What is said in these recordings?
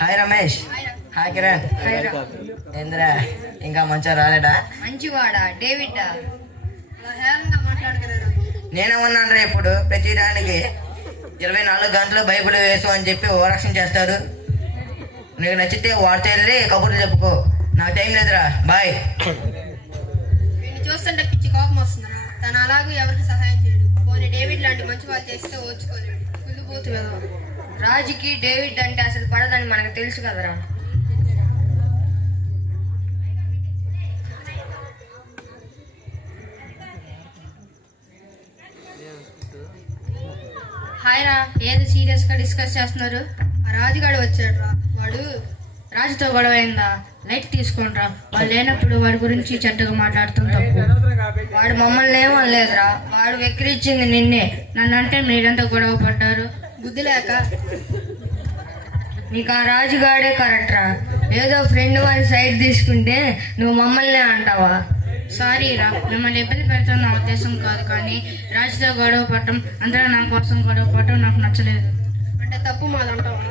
Hi Ramesh. Hi Kiran. ఏంద్రా ఇంకా మంచిగా రాలేడా? మంచివాడా డేవిడ్ నేనేమన్నాను రా, ఇప్పుడు ప్రతి దానికి 24 గంటలు బైబిల్ వేసు అని చెప్పి ఓవరాక్షన్ చేస్తారు. నీకు నచ్చితే వాడితో వెళ్ళి కబుర్లు చెప్పుకో, నాకు టైం లేదురా, బాయ్. వీడిని చూస్తుంటే పిచ్చి కోపం వస్తుందిరా. తను అలాగే ఎవరికి సహాయం చేయడు. పోనీ డేవిడ్ లాంటి మంచి వాళ్ళు చేస్తే ఓర్చుకోలేడు. కుళ్ళిపోతు కదా. రాజుకి డేవిడ్ అంటే అసలు పడదని మనకు తెలుసు కదరా. హాయ్ రా, ఏది సీరియస్ గా డిస్కస్ చేస్తున్నారు? ఆ రాజుగాడు వచ్చాడు రా. వాడు రాజుతో గొడవ అయిందా? లైట్ తీసుకోండిరా. వాళ్ళు లేనప్పుడు వాడి గురించి చెడ్డగా మాట్లాడుతాం తప్పు. వాడు మమ్మల్ని ఏమనలేదురా. వాడు వెక్కిరిచ్చింది నిన్నే. నన్నంటే మీరెంత గొడవ పడ్డారు. బుద్ధి లేక. నీకు ఆ రాజుగాడే కరెక్ట్ రా. ఏదో ఫ్రెండ్ వాడి సైడ్ తీసుకుంటే నువ్వు మమ్మల్నే అంటావా? సారీ రా, మిమ్మల్ని ఇబ్బంది పెడతాం నా ఉద్దేశం కాదు. కానీ రాజుతో గొడవ పడటం, అందరూ నా కోసం గొడవ పడటం నాకు నచ్చలేదు. అంటే తప్పు మాదంటావా?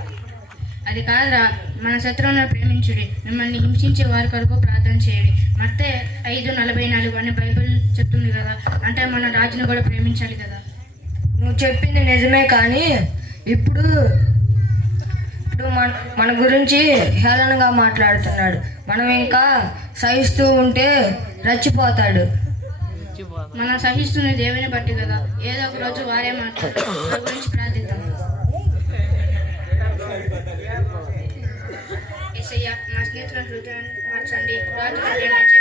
అది కాదురా, మన శత్రువులను ప్రేమించుడి, మిమ్మల్ని హింసించే వారి కొరకు ప్రార్థన చేయండి. మత్తే 5:44 అని బైబిల్ చెప్తుంది కదా. అంటే మన రాజుని కూడా ప్రేమించాలి కదా. నువ్వు చెప్పింది నిజమే, కానీ ఇప్పుడు మన గురించి హేళనగా మాట్లాడుతున్నాడు. మనం ఇంకా సహిస్తూ ఉంటే రచ్చిపోతాడు. మనం సహిస్తున్న దేవుని బట్టి కదా. ఏదో ఒక రోజు వారే మాట్లాడతారు. మన గురించి ప్రార్థిద్దాం. యేసయ్యా, మా స్నేహితుల హృదయాన్ని మార్చండి. రాజు హృదయాన్ని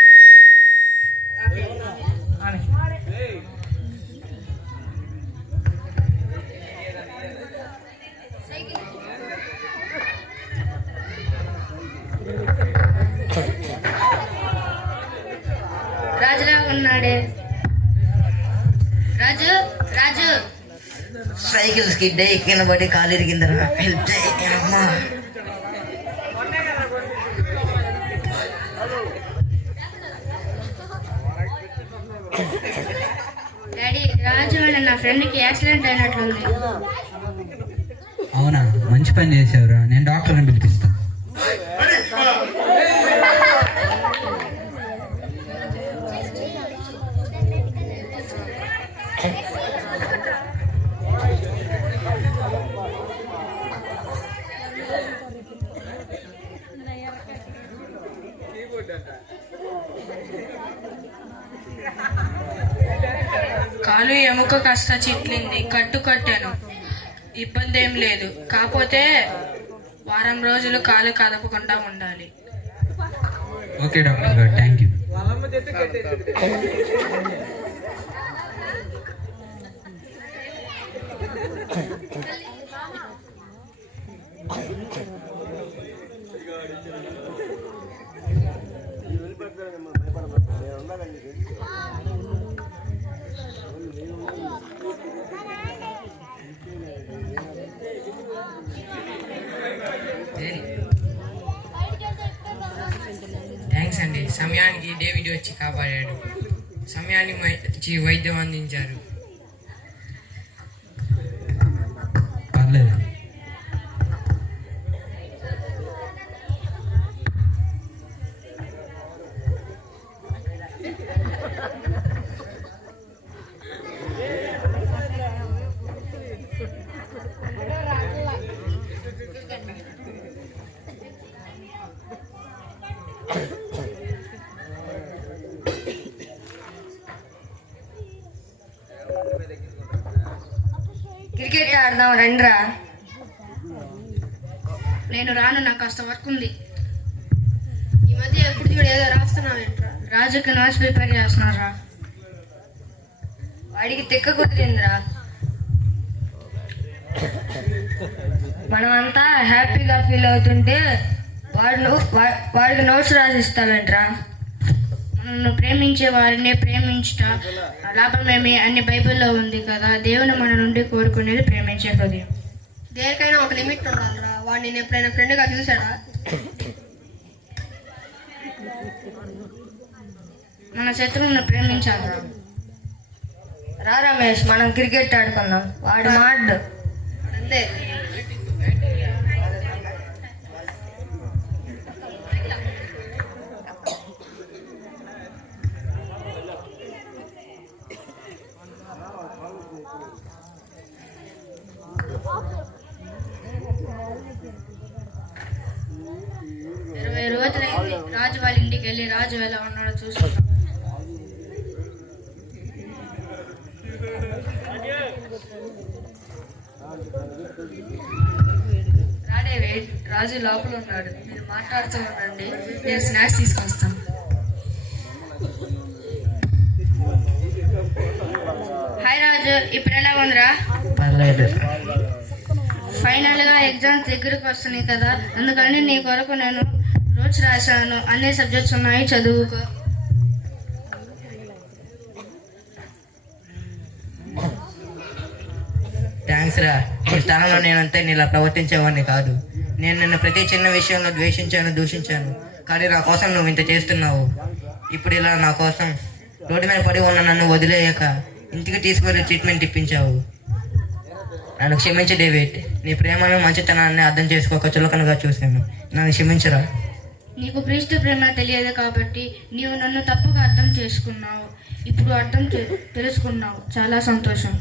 రాజులా ఉన్నాడే. రాజు రాజు సైకిల్ స్కిడ్ ఎక్కిన బట్టి కాలు ఇరిగిందరా. హెల్ప్ చేయి అమ్మా. డాడీ, రాజు అనే నా ఫ్రెండ్కి యాక్సిడెంట్ అయినట్లుంది. అవునా, మంచి పని చేసావురా. నేను డాక్టర్ని పిలిపిస్తాను. కాలు ఎముక కాస్త చిట్లింది, కట్టు కట్టాను. ఇబ్బంది ఏం లేదు. కాకపోతే వారం రోజులు కాలు కదపకుండా ఉండాలి. ఓకే డాక్టర్ గారు, థ్యాంక్ యూ. థ్యాంక్స్ అండి. సమయానికి డేవిడ్ వచ్చి కాపాడాడు. సమయానికి వచ్చి వైద్యం అందించారు. పర్లేదు. క్రికెట్ ఆడదాం రండిరా. నేను రాను, నాకు కాస్త వర్క్ ఉంది. ఈ మధ్య ఎప్పుడు చూడు ఏదో రాస్తున్నావేంట్రా? రాజుకి నోట్స్ ప్రిపేర్ చేస్తున్నారా? వాడికి తిక్క కుదిరిందిరా. మనమంతా హ్యాపీగా ఫీల్ అవుతుంటే వాడికి నోట్స్ రాసిస్తావేంట్రా? మనల్ని ప్రేమించే వారిని ప్రేమించుట లాభమేమి అన్ని బైబిల్లో ఉంది కదా. దేవుని మన నుండి కోరుకునేది ప్రేమించే హృదయం. దేనికైనా ఒక లిమిట్ ఉండాలిరా. వాడు నేను ఎప్పుడైనా ఫ్రెండ్గా చూసాడా? మన శత్రువులను ప్రేమించాలి. రా రమేష్, మనం క్రికెట్ ఆడుకుందాం. వాడు మాడ్డు. అంతే. వెళ్ళి రాజు ఎలా ఉన్నాడో చూసుకుందాం. డేవిడ్, రాజు లోపల ఉన్నాడు. మీరు మాట్లాడుతూ ఉండండి, నేను స్నాక్స్ తీసుకొస్తాను. హాయ్ రాజు, ఇప్పుడు ఎలా ఉందిరా? పర్లేదు. ఫైనల్గా ఎగ్జామ్స్ దగ్గరకు వస్తున్నాయి కదా, అందుకని నీ కొరకు నేను నోట్స్ రాశాను. అన్ని సబ్జెక్ట్స్ ఉన్నాయి, చదువుకో. థ్యాంక్స్ రా. ఈ స్థానంలో నేనంతే నీలా ప్రవర్తించేవాడిని కాదు. నేను నిన్ను ప్రతి చిన్న విషయంలో ద్వేషించాను, దూషించాను. కానీ నా కోసం నువ్వు ఇంత చేస్తున్నావు. ఇప్పుడు ఇలా నా కోసం రోడ్డు మీద పడి ఉన్న నన్ను వదిలేయక ఇంటికి తీసుకువెళ్ళి ట్రీట్మెంట్ ఇప్పించావు. నన్ను క్షమించు డేవిడ్. నీ ప్రేమను మంచితనాన్ని అర్థం చేసుకోక చులకనగా చూశాను. నన్ను క్షమించరా. నీకు క్రీస్తు ప్రేమ తెలియదు కాబట్టి నీవు నన్ను తప్పుగా అర్థం చేసుకున్నావు. ఇప్పుడు తెలుసుకున్నావు. చాలా సంతోషం.